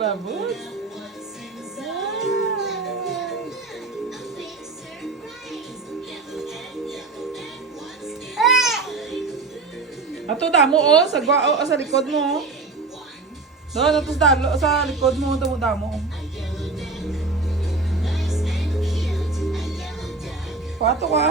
Bagus. Ato damo oh, sa gwa oh, sa likod mo. Doon, ato sa likod mo, damo. Pato ka.